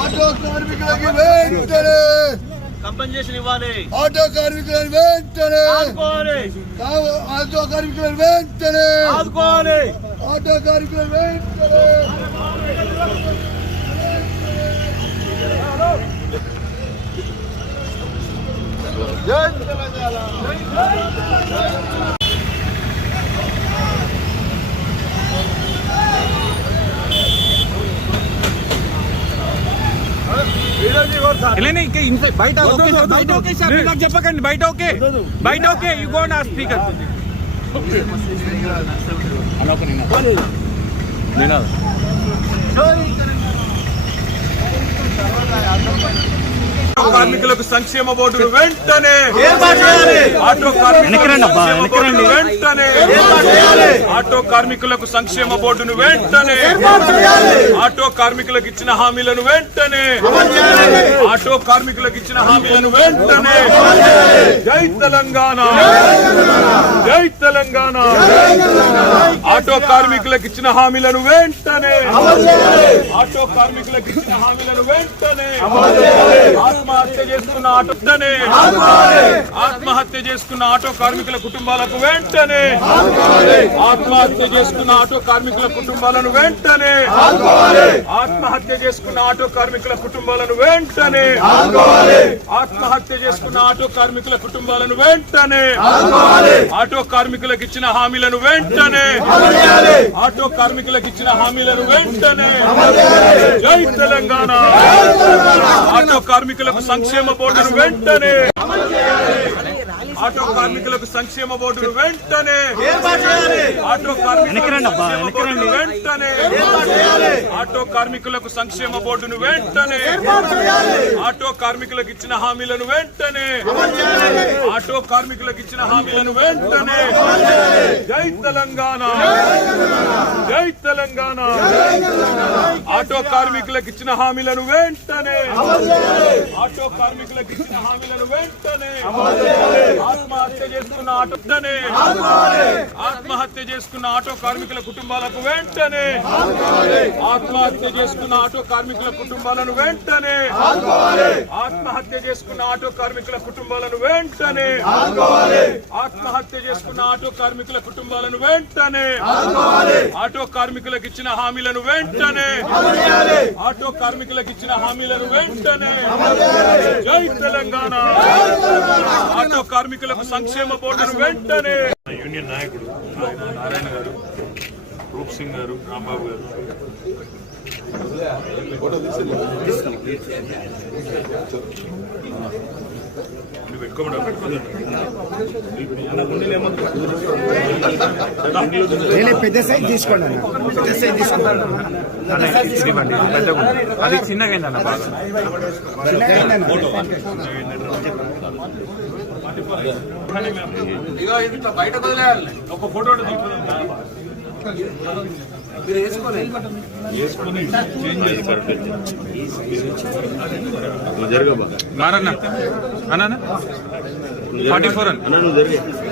Auto కార్మికులకి వెంటనే compensation ఇవ్వాలి. ఆటో కార్మికులను వెంటనే ఆదుకోవాలి. ఆటో కార్మికులను వెంటనే ఆదుకోవాలి. ఆటో కార్మికులను వెంటనే జై తెలంగాణ. బయట ఓకే సార్, నాకు చెప్పకండి. బయట ఓకే, బయట ఓకే. యు గో నా స్పీకర్. కార్మికులకు సంక్షేమ బోర్డును వెంటనే ఆటో కార్మికులకు వెంటనే ఆటో కార్మికులకు సంక్షేమ బోర్డును వెంటనే ఆటో కార్మికులకు ఇచ్చిన హామీలను వెంటనే ఆటో కార్మికులకు ఇచ్చిన హామీలను వెంటనే జై తెలంగాణ, జై తెలంగాణ. ఆటో కార్మికులకు ఇచ్చిన హామీలను వెంటనే ఆటో కార్మికులకు ఇచ్చిన హామీలను వెంటనే ఆత్మహత్య చేసుకున్న ఆటోనే ఆత్మహత్య చేసుకున్న ఆటో కార్మికుల కుటుంబాలకు వెంటనే ఆత్మహత్య చేసుకున్న ఆటో కార్మికుల కుటుంబాలను వెంటనే ఆత్మహత్య చేసుకున్న ఆటో కార్మికుల కుటుంబాలను వెంటనే ఆత్మహత్య చేసుకున్న ఆటో కార్మికుల కుటుంబాలను వెంటనే ఆటో కార్మికులకు ఇచ్చిన హామీలను వెంటనే ఆటో కార్మికులకు ఇచ్చిన హామీలను వెంటనే జై తెలంగాణ. ఆటో కార్మికులకు సంక్షేమ బోర్డును వెంటనే ఆటో కార్మికులకు సంక్షేమ బోర్డును వెంటనే ఆటో కార్మికులకు వెంటనే ఆటో కార్మికులకు సంక్షేమ బోర్డును వెంటనే ఆటో కార్మికులకు ఇచ్చిన హామీలను వెంటనే ఆటో కార్మికులకు ఇచ్చిన హామీలను వెంటనే జై తెలంగాణ, జై తెలంగాణ. ఆటో కార్మికులకు ఇచ్చిన హామీలను వెంటనే ఆటో కార్మికులకు ఇచ్చిన హామీలను వెంటనే ఆత్మహత్య చేసుకున్న ఆటోనే ఆత్మహత్య చేసుకున్న ఆటో కార్మికుల కుటుంబాలకు వెంటనే ఆత్మహత్య చేసుకున్న ఆటో కార్మికుల కుటుంబాలను వెంటనే ఆత్మహత్య చేసుకున్న ఆటో కార్మికుల కుటుంబాలను వెంటనే ఆత్మహత్య చేసుకున్న ఆటో కార్మికుల కుటుంబాలను వెంటనే ఆటో కార్మికులకు ఇచ్చిన హామీలను వెంటనే ఆటో కార్మికులకు ఇచ్చిన హామీలను వెంటనే జై తెలంగాణ. ఆటో కార్మికులకు సంక్షేమ బోర్డును వెంటనే యూనియన్ నాయకుడు నారాయణ గారు, రూప్ సింగ్ గారు, రాంబాబు గారు పెద్ద సైజ్ తీసుకోండి అన్న, పెద్ద సైజ్ తీసుకోండి. అది చిన్నగా అయిందన్న, బాగా బయట వదిలేయాలి. ఒక ఫోటో మీరు వేసుకొని చేంజ్ చేస్తారు. మారన్నా అన్న 44 అన్న.